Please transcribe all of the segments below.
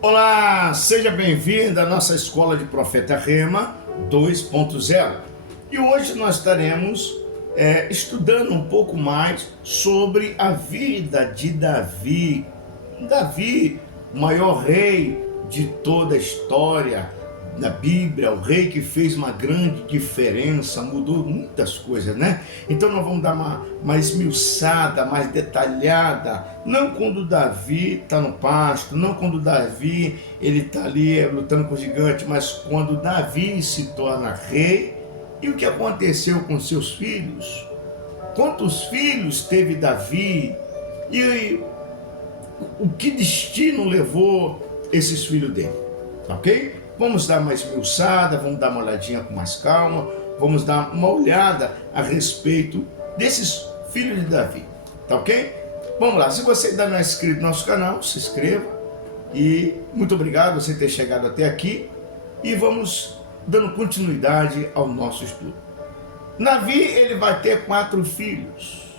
Olá, seja bem-vindo à nossa Escola de Profeta Rema 2.0. E hoje nós estaremos estudando um pouco mais sobre a vida de Davi. Davi, o maior rei de toda a história da Bíblia, o rei que fez uma grande diferença, mudou muitas coisas, né? Então nós vamos dar uma esmiuçada, mais detalhada, não quando Davi está no pasto, não quando Davi ele está ali lutando com o gigante, mas quando Davi se torna rei. E o que aconteceu com seus filhos? Quantos filhos teve Davi? E o que destino levou esses filhos dele? Ok? Vamos dar uma esmiuçada, vamos dar uma olhadinha com mais calma, vamos dar uma olhada a respeito desses filhos de Davi, tá ok? Vamos lá, se você ainda não é inscrito no nosso canal, se inscreva e muito obrigado por você ter chegado até aqui e vamos dando continuidade ao nosso estudo. Davi, ele vai ter 4 filhos,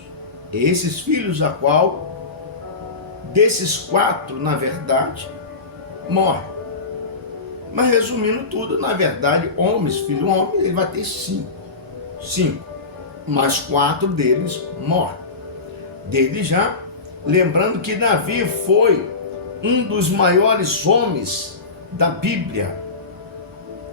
esses filhos a qual, desses 4, na verdade, morrem. Mas resumindo tudo, na verdade, homens, filho homem, ele vai ter 5. Mas 4 deles morrem. Dele já, lembrando que Davi foi um dos maiores homens da Bíblia.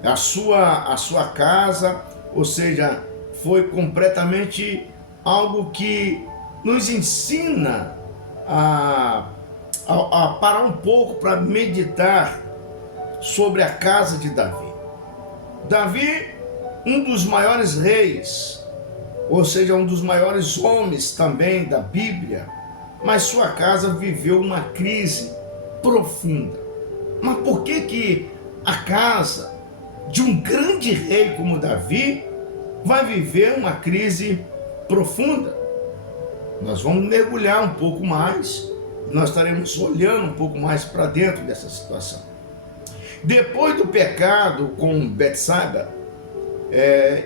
A sua casa, ou seja, foi completamente algo que nos ensina a parar um pouco para meditar sobre a casa de Davi. Davi, um dos maiores reis, ou seja, um dos maiores homens também da Bíblia, mas sua casa viveu uma crise profunda. Mas por que a casa de um grande rei como Davi vai viver uma crise profunda? Nós vamos mergulhar um pouco mais, nós estaremos olhando um pouco mais para dentro dessa situação. Depois do pecado com Betseba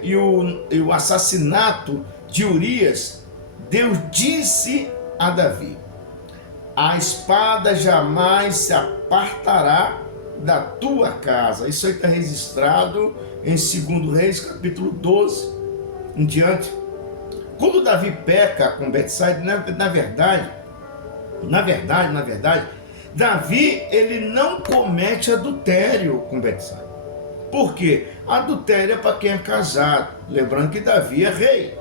e o assassinato de Urias, Deus disse a Davi: a espada jamais se apartará da tua casa. Isso aí está registrado em 2 Reis, capítulo 12, em diante. Quando Davi peca com Betseba, na verdade, Davi, ele não comete adultério com Betseba. Por quê? Adultério é para quem é casado. Lembrando que Davi é rei.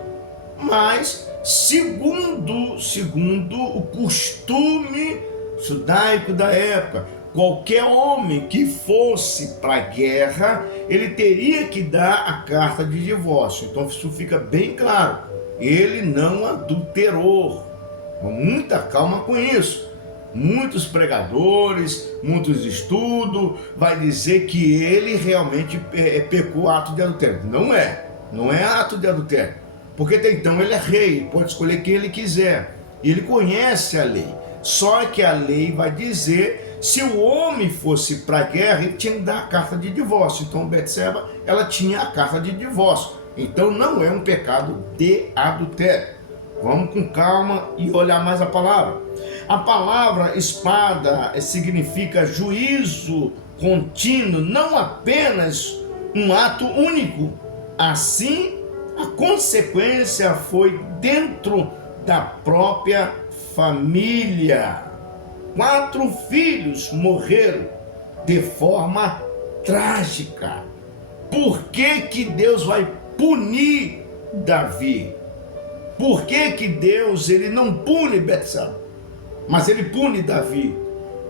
Mas, segundo o costume judaico da época, qualquer homem que fosse para a guerra, ele teria que dar a carta de divórcio. Então isso fica bem claro. Ele não adulterou. Com muita calma com isso. Muitos pregadores, muitos estudos, vai dizer que ele realmente pecou ato de adultério. Não é ato de adultério. Porque até então ele é rei, pode escolher quem ele quiser. Ele conhece a lei. Só que a lei vai dizer, se o homem fosse para a guerra, ele tinha que dar a carta de divórcio. Então Betseba, ela tinha a carta de divórcio. Então não é um pecado de adultério. Vamos com calma e olhar mais a palavra. A palavra espada significa juízo contínuo, não apenas um ato único. Assim, a consequência foi dentro da própria família. 4 filhos morreram de forma trágica. Por que Deus vai punir Davi? Por que Deus ele não pune Betseba, mas ele pune Davi?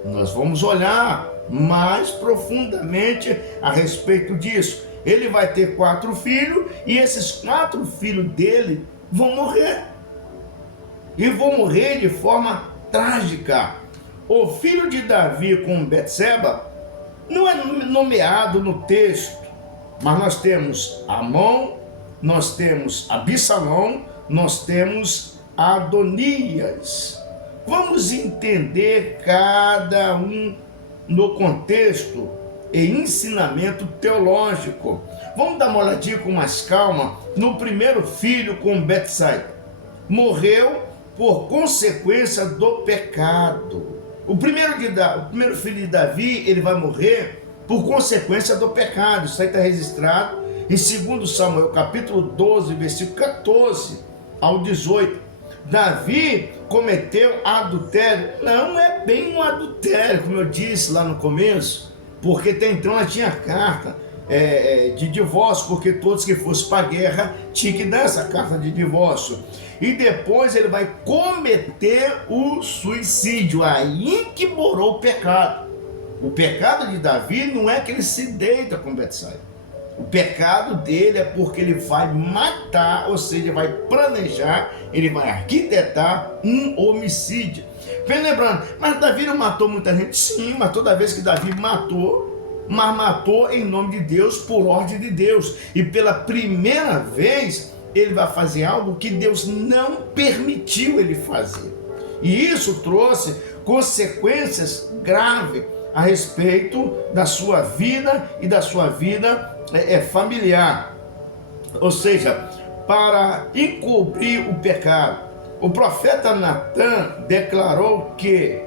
Nós vamos olhar mais profundamente a respeito disso. Ele vai ter 4 filhos e esses 4 filhos dele vão morrer. E vão morrer de forma trágica. O filho de Davi com Betseba não é nomeado no texto, mas nós temos Amon, nós temos Absalão, nós temos Adonias. Vamos entender cada um no contexto e ensinamento teológico. Vamos dar uma olhadinha com mais calma no primeiro filho com Betseba. Morreu por consequência do pecado. o primeiro filho de Davi, ele vai morrer por consequência do pecado. Isso aí está registrado em 2 Samuel, capítulo 12, versículo 14 ao 18. Davi cometeu adultério. Não é bem um adultério, como eu disse lá no começo, porque até então ela tinha carta de divórcio, porque todos que fossem para a guerra tinham que dar essa carta de divórcio. E depois ele vai cometer o suicídio. Aí que morou o pecado. O pecado de Davi não é que ele se deita com Betsaida. O pecado dele é porque ele vai matar, ou seja, vai planejar, ele vai arquitetar um homicídio. Vem lembrando, mas Davi não matou muita gente? Sim, mas toda vez que Davi matou, mas matou em nome de Deus, por ordem de Deus. E pela primeira vez, ele vai fazer algo que Deus não permitiu ele fazer. E isso trouxe consequências graves a respeito da sua vida e da sua vida familiar. Ou seja, para encobrir o pecado, o profeta Natan declarou que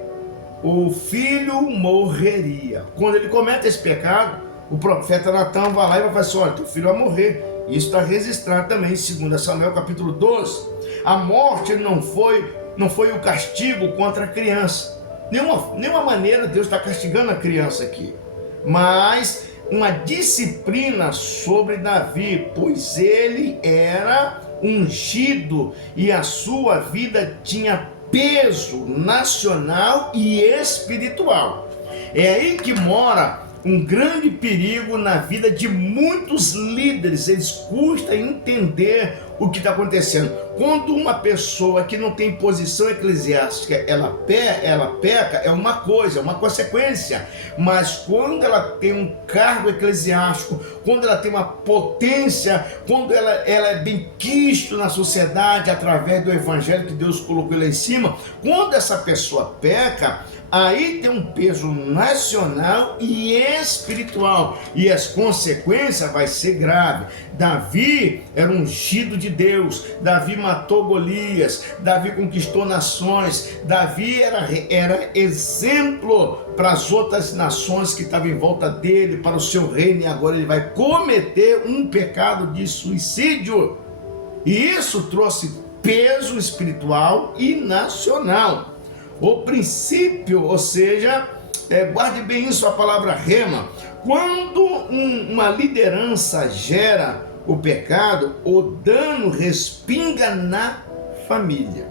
o filho morreria. Quando ele comete esse pecado, o profeta Natan vai lá e vai falar assim: olha, teu filho vai morrer. Isso está registrado também em 2 Samuel capítulo 12. A morte não foi o castigo contra a criança. Nenhuma maneira Deus está castigando a criança aqui, mas uma disciplina sobre Davi, pois ele era ungido e a sua vida tinha peso nacional e espiritual. É aí que mora um grande perigo na vida de muitos líderes. Eles custam entender o que está acontecendo. Quando uma pessoa que não tem posição eclesiástica, ela peca, é uma coisa, é uma consequência. Mas quando ela tem um cargo eclesiástico, quando ela tem uma potência, quando ela é bem quisto na sociedade através do evangelho que Deus colocou lá em cima, quando essa pessoa peca, aí tem um peso nacional e espiritual, e as consequências vai ser grave. Davi era ungido de Deus, Davi matou Golias, Davi conquistou nações, Davi era exemplo para as outras nações que estavam em volta dele, para o seu reino, e agora ele vai cometer um pecado de suicídio, e isso trouxe peso espiritual e nacional. O princípio, ou seja, guarde bem isso, a palavra rema. Quando uma liderança gera o pecado, o dano respinga na família.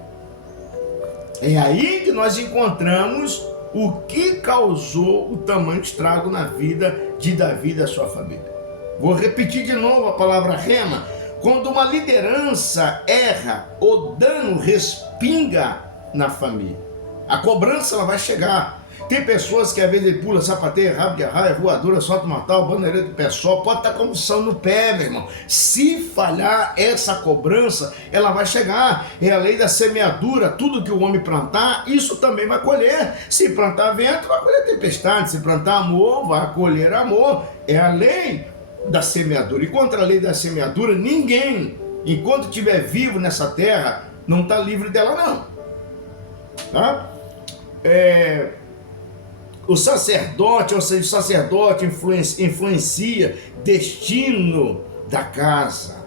É aí que nós encontramos o que causou o tamanho estrago na vida de Davi e da sua família. Vou repetir de novo a palavra rema. Quando uma liderança erra, o dano respinga na família. A cobrança ela vai chegar. Tem pessoas que às vezes ele pula, sapateia, rabo de arraia, voadora, solta mortal, bandeira do pé só, pode estar com unção no pé, meu irmão. Se falhar essa cobrança, ela vai chegar. É a lei da semeadura, tudo que o homem plantar, isso também vai colher. Se plantar vento, vai colher tempestade. Se plantar amor, vai colher amor. É a lei da semeadura. E contra a lei da semeadura, ninguém, enquanto estiver vivo nessa terra, não está livre dela não. Tá? O sacerdote, ou seja, o sacerdote influencia destino da casa.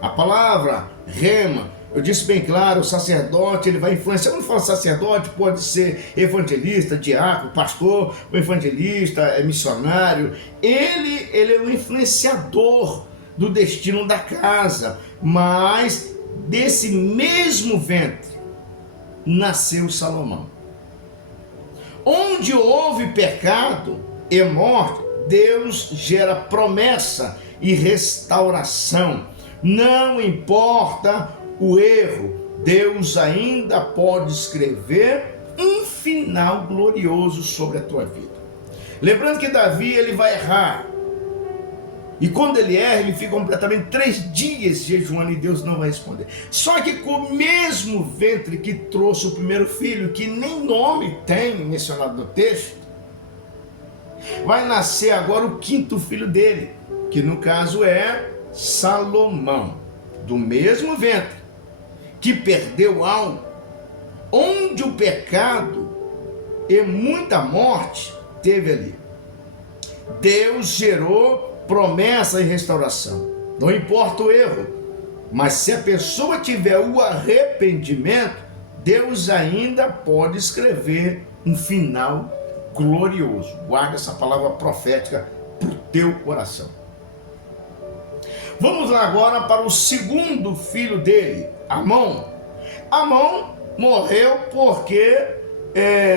A palavra rema, eu disse bem claro, o sacerdote ele vai influenciar. Quando fala sacerdote, pode ser evangelista, diácono, pastor, o evangelista, missionário. Ele é o influenciador do destino da casa. Mas desse mesmo ventre nasceu Salomão. Onde houve pecado e morte, Deus gera promessa e restauração. Não importa o erro, Deus ainda pode escrever um final glorioso sobre a tua vida. Lembrando que Davi ele vai errar. E quando ele erra, ele fica completamente 3 dias jejuando e Deus não vai responder. Só que com o mesmo ventre que trouxe o primeiro filho, que nem nome tem mencionado no texto, vai nascer agora o 5º filho dele, que no caso é Salomão, do mesmo ventre, que perdeu algo. Onde o pecado e muita morte teve ali. Deus gerou promessa e restauração. Não importa o erro, mas se a pessoa tiver o arrependimento, Deus ainda pode escrever um final glorioso. Guarda essa palavra profética para o teu coração. Vamos lá agora para o segundo filho dele, Amon. Amon morreu porque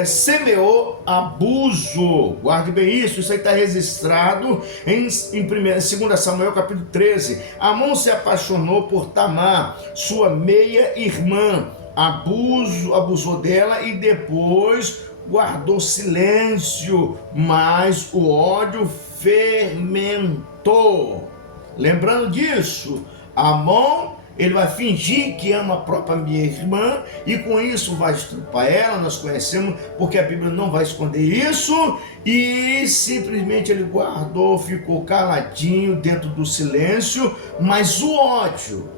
semeou abuso. Guarde bem isso aí está registrado em 2 Samuel capítulo 13. Amon se apaixonou por Tamar, sua meia-irmã, abusou dela e depois guardou silêncio, mas o ódio fermentou. Lembrando disso, Amon, ele vai fingir que ama a própria minha irmã e com isso vai estrupar ela. Nós conhecemos, porque a Bíblia não vai esconder isso, e simplesmente ele guardou, ficou caladinho dentro do silêncio, mas o ódio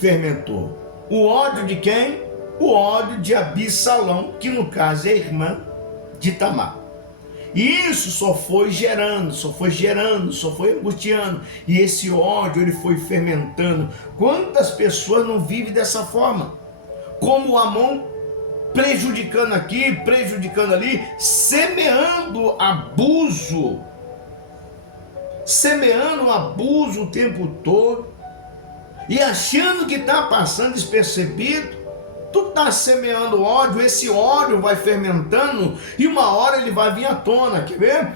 fermentou. O ódio de quem? O ódio de Absalão, que no caso é a irmã de Tamar. E isso só foi gerando, só foi angustiando. E esse ódio, ele foi fermentando. Quantas pessoas não vivem dessa forma? Como Amon, prejudicando aqui, prejudicando ali, semeando abuso o tempo todo, e achando que está passando despercebido. Tu está semeando ódio, esse ódio vai fermentando e uma hora ele vai vir à tona, quer ver?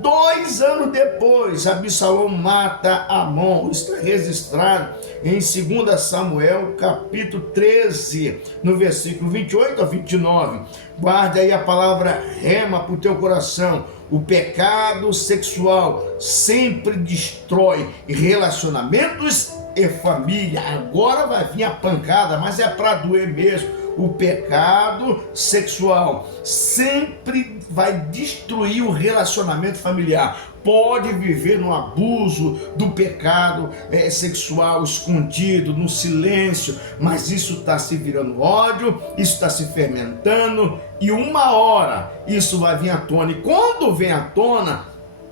2 anos depois, Absalão mata Amon. Está registrado em 2 Samuel capítulo 13, no versículo 28 a 29. Guarda aí a palavra rema para o teu coração. O pecado sexual sempre destrói relacionamentos e família. Agora vai vir a pancada, mas é para doer mesmo. O pecado sexual sempre vai destruir o relacionamento familiar. Pode viver no abuso do pecado sexual escondido, no silêncio, mas isso está se virando ódio, isso está se fermentando, e uma hora isso vai vir à tona. E quando vem à tona,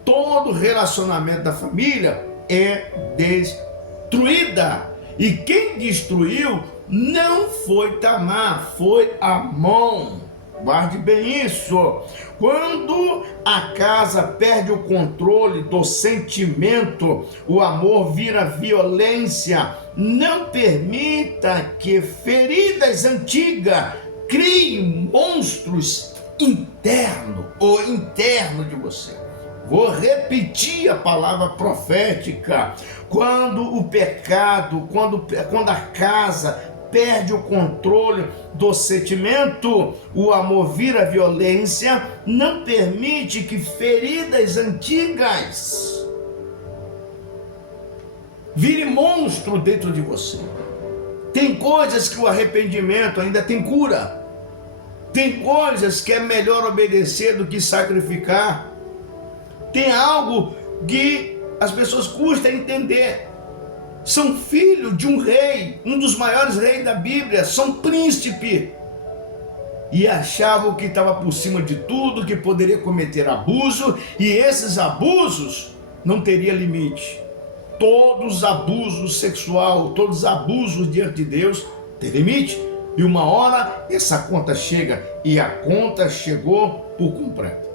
todo relacionamento da família é destruída. E quem destruiu não foi Tamar, foi Amon. Guarde bem isso. Quando a casa perde o controle do sentimento, o amor vira violência. Não permita que feridas antigas criem monstros internos de você. Vou repetir a palavra profética. Quando o pecado, quando a casa perde o controle do sentimento, o amor vira violência. Não permite que feridas antigas vire monstro dentro de você. Tem coisas que o arrependimento ainda tem cura. Tem coisas que é melhor obedecer do que sacrificar. Tem algo que as pessoas custam entender. São filhos de um rei, um dos maiores reis da Bíblia, são príncipe. E achavam que estava por cima de tudo, que poderia cometer abuso, e esses abusos não teriam limite. Todos os abusos sexuais, todos os abusos diante de Deus têm limite. E uma hora essa conta chega, e a conta chegou por completo.